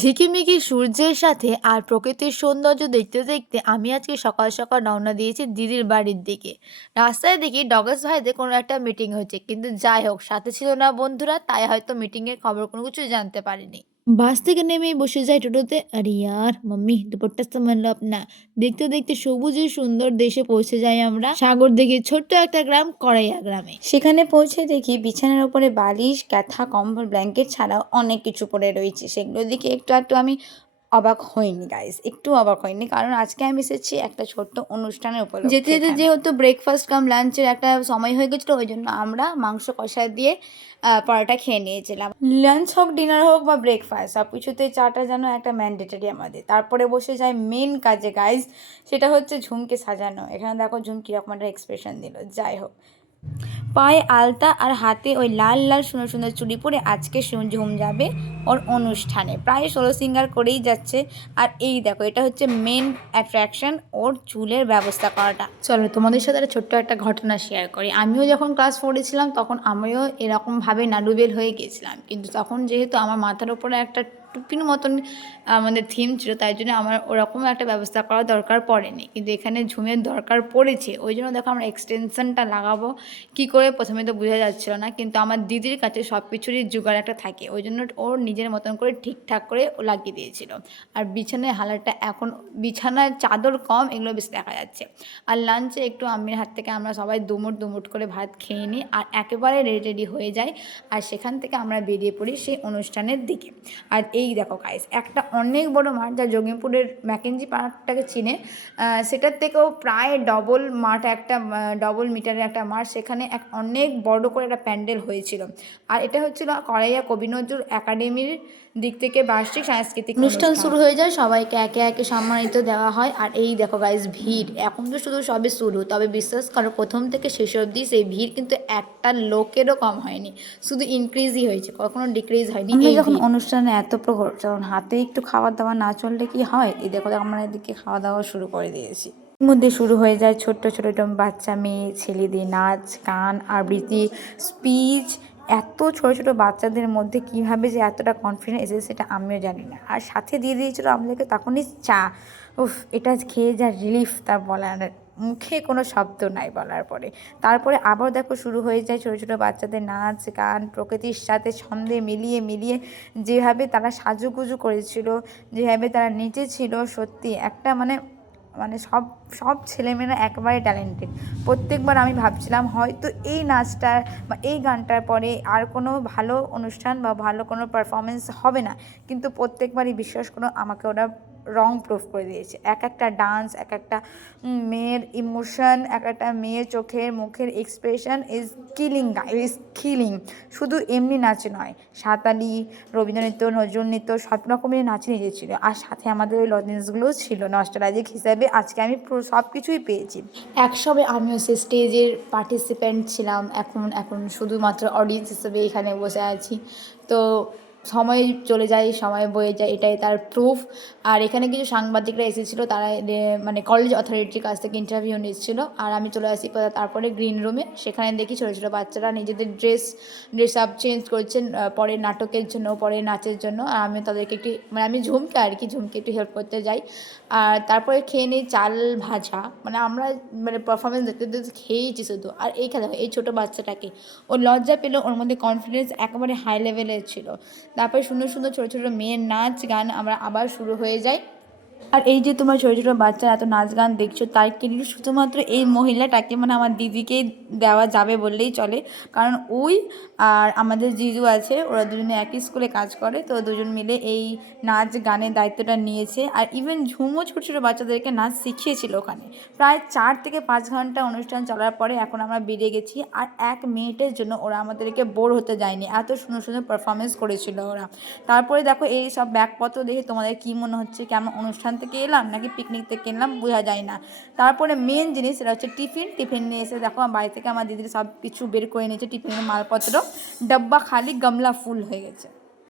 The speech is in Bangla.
ঝিকিমিকি সূর্যের সাথে আর প্রকৃতির সৌন্দর্য দেখতে দেখতে আমি আজকে সকাল সকাল রওনা দিয়েছি দিদির বাড়ির দিকে। রাস্তায় দেখি ডগেস ভাইদের কোনো একটা মিটিং হচ্ছে, কিন্তু যাই হোক সাথে ছিল না বন্ধুরা, তাই হয়তো মিটিং এর খবর কোনো কিছু জানতে পারিনি। বাস থেকে নেমেই বসে যাই টোটোতে। আরে ইয়ার মাম্মি দুপট্টা সামল আপনা। দেখতে দেখতে সবুজের সুন্দর দেশে পৌঁছে যাই আমরা, সাগর দেখে ছোট্ট একটা গ্রাম করাইয়া গ্রামে। সেখানে পৌঁছে দেখি বিছানার উপরে বালিশ, কাঁথা, কম্বল, ব্ল্যাঙ্কেট ছাড়াও অনেক কিছু পড়ে রয়েছে। সেগুলো দেখে একটু আধটু আমি অবাক হইনি গাইস, একটু অবাক হইনি। কারণ আজকে আমি এসেছি একটা ছোট্ট অনুষ্ঠানের উপলক্ষে। যেতে যেতে যেহেতু ব্রেকফাস্ট কাম লাঞ্চের একটা সময় হয়ে গেছিলো, ওই জন্য আমরা মাংস কষা দিয়ে পরোটা খেয়ে নিয়েছিলাম। লাঞ্চ হোক, ডিনার হোক বা ব্রেকফাস্ট, সব কিছুতে চাটা যেন একটা ম্যান্ডেটরি আমাদের। তারপরে বসে যায় মেন কাজে গাইস, সেটা হচ্ছে ঝুমকে সাজানো। এখানে দেখো ঝুম কীরকম একটা এক্সপ্রেশন দিল। যাই হোক, পায়ে আলতা আর হাতে ওই লাল লাল সুন্দর সুন্দর চুড়ি পরে আজকে ঝুম যাবে ওর অনুষ্ঠানে। প্রায় 16 সিঙ্গার করেই যাচ্ছে। আর এই দেখো, এটা হচ্ছে মেন অ্যাট্রাকশন, ওর চুলের ব্যবস্থা করাটা। চলো তোমাদের সাথে একটা ছোট্ট একটা ঘটনা শেয়ার করি। আমিও যখন ক্লাস 4 ছিলাম তখন আমিও এরকমভাবে নাড়ুবেল হয়ে গেছিলাম, কিন্তু তখন যেহেতু আমার মাথার উপরে একটা টুপির মতন আমাদের থিম ছিল, তাই জন্য আমার ওরকম একটা ব্যবস্থা করার দরকার পড়েনি। কিন্তু এখানে ঝুমের দরকার পড়েছে, ওই জন্য দেখো আমরা এক্সটেনশনটা লাগাবো কী করে প্রথমে তো বোঝা যাচ্ছিল না, কিন্তু আমার দিদির কাছে সব কিছুরই জোগাড় একটা থাকে, ওই জন্য ওর নিজের মতন করে ঠিকঠাক করে ও লাগিয়ে দিয়েছিল। আর বিছানায় হালারটা এখন বিছানার চাদর কম, এগুলো বেশি দেখা যাচ্ছে। আর লাঞ্চে একটু আম্মির হাত থেকে আমরা সবাই দুমুট দুমুট করে ভাত খেয়ে নিই আর একেবারে রেডি রেডি হয়ে যাই। আর সেখান থেকে আমরা বেরিয়ে পড়ি সেই অনুষ্ঠানের দিকে। আর এই দেখো গাইস, একটা অনেক বড় মাঠ, যা জঙ্গিপুরের ম্যাকেঞ্জি পার্কটাকে চিনে, সেটার থেকেও প্রায় ডবল মাঠ, একটা ডবল মিটারের একটা মাঠ। সেখানে এক অনেক বড় করে একটা প্যান্ডেল হয়েছিল। আর এটা হচ্ছিল করাইয়া কবি নজরুল একাডেমির দিক থেকে বার্ষিক সাংস্কৃতিক অনুষ্ঠান শুরু হয়ে যায়, সবাইকে একে একে সম্মানিত দেওয়া হয়। আর এই দেখো গাইস, ভিড় এখন তো শুধু সবে শুরু, তবে বিশ্বাস করো প্রথম থেকে শেষ অবধি সেই ভিড় কিন্তু একটা লোকেরও কম হয়নি, শুধু ইনক্রিজই হয়েছে, কখনো ডিক্রিজ হয়নি। আমরা এই যখন ভিড় অনুষ্ঠানে এত প্রহর, যখন হাতে একটু খাবার দাবার না চললে কি হয়, এই দেখো আমরা এদিকে খাওয়া দাওয়া শুরু করে দিয়েছি। এর মধ্যে শুরু হয়ে যায় ছোট্ট ছোট বাচ্চা মেয়ে ছেলেদের নাচ গান আবৃত্তি, স্পিচ। এত ছোট ছোট বাচ্চাদের মধ্যে কিভাবে যে এতটা কনফিডেন্স এসেছে সেটা আমিও জানি না। আর সাথে দিয়ে দিয়েছিলো আমাদেরকে তখনই চা। উফ, এটা খেয়ে যা রিলিফ তা বলার মুখে কোনো শব্দ নাই বলার পরে। তারপরে আবার দেখো শুরু হয়ে যায় ছোটো ছোটো বাচ্চাদের নাচ গান, প্রকৃতির সাথে ছন্দে মিলিয়ে মিলিয়ে যেভাবে তারা সাজুগুজু করেছিল, যেভাবে তারা নেচেছিল, সত্যি একটা মানে মানে সব সব ছেলেমেয়েরা একেবারে ট্যালেন্টেড। প্রত্যেকবার আমি ভাবছিলাম হয়তো এই নাচটার বা এই গানটার পরে আর কোনো ভালো অনুষ্ঠান বা ভালো কোনো পারফরমেন্স হবে না, কিন্তু প্রত্যেকবারই বিশ্বাস করো আমাকে ওরা রং প্রুফ করে দিয়েছে। এক একটা ডান্স, এক একটা মেয়ের ইমোশন, এক একটা মেয়ের চোখের মুখের expression is killing, is killing. শুধু এমনি নাচ নয়, সাঁওতালি, রবীন্দ্রনৃত্য, নজরুল নৃত্য, সব রকমের নাচ নিয়েছিল। আর সাথে আমাদের ওই লজেন্সগুলোও ছিল নস্টালজিক হিসাবে। আজকে আমি পুরো সব কিছুই পেয়েছি। একসবে আমিও সে স্টেজের পার্টিসিপেন্ট ছিলাম, এখন এখন শুধুমাত্র অডিয়েন্স হিসেবে এখানে বসে আছি। তো সময় চলে যায়, সময় বয়ে যায়, এটাই তার প্রুফ। আর এখানে কিছু সাংবাদিকরা এসেছিলো, তারা মানে কলেজ অথরিটির কাছ থেকে ইন্টারভিউ নিচ্ছিলো। আর আমি চলে আসি তারপরে গ্রিন রুমে। সেখানে দেখি ছোটো ছোটো বাচ্চারা নিজেদের ড্রেস আপ চেঞ্জ করছেন পরের নাটকের জন্য, পরের নাচের জন্য। আর আমি তাদেরকে একটু মানে আমি ঝুমকে আর কি ঝুমকে একটু হেল্প করতে যাই। আর তারপরে খেয়ে নিই চাল ভাজা। মানে আমরা মানে পারফরমেন্স দেখতে দেখতে খেয়েইছি শুধু। আর এইখানে দেখো এই ছোটো বাচ্চাটাকে, ও লজ্জা পেল, ওর মধ্যে কনফিডেন্স একেবারে হাই লেভেলের ছিল। তারপরে সুন্দর সুন্দর ছোটো ছোটো মেয়ের নাচ গান আমরা আবার শুরু হয়ে যায়। আর এই যে তোমার ছোটো ছোটো বাচ্চা এত নাচ গান দেখছো, তার ক্রেডিট শুধুমাত্র এই মহিলাটাকে মানে আমার দিদিকেই দেওয়া যাবে বললেই চলে। কারণ ওই আর আমাদের জিজু আছে, ওরা দুজনে একই স্কুলে কাজ করে, তো দুজন মিলে এই নাচ গানের দায়িত্বটা নিয়েছে। আর ইভেন ঝুমও ছোটো ছোটো বাচ্চাদেরকে নাচ শিখিয়েছিল ওখানে। প্রায় 4 থেকে 5 ঘন্টা অনুষ্ঠান চলার পরে এখন আমরা বেরিয়ে গেছি। আর 1 মিনিটের জন্য ওরা আমাদেরকে বোর হতে যায়নি, এত সুন্দর সুন্দর পারফরমেন্স করেছিল ওরা। তারপরে দেখো এই সব ব্যাগপত্র দেখে তোমাদের কী মনে হচ্ছে, কেমন অনুষ্ঠান থেকে এলাম নাকি পিকনিক থেকে এলাম বোঝা যায় না। তারপরে মেন জিনিস সেটা হচ্ছে টিফিন নিয়ে এসে দেখো বাড়ি থেকে আমার দিদির সব কিছু বের করে নিয়েছে, টিফিনের মালপত্র, ডাব্বা খালি, গামলা ফুল হয়ে গেছে।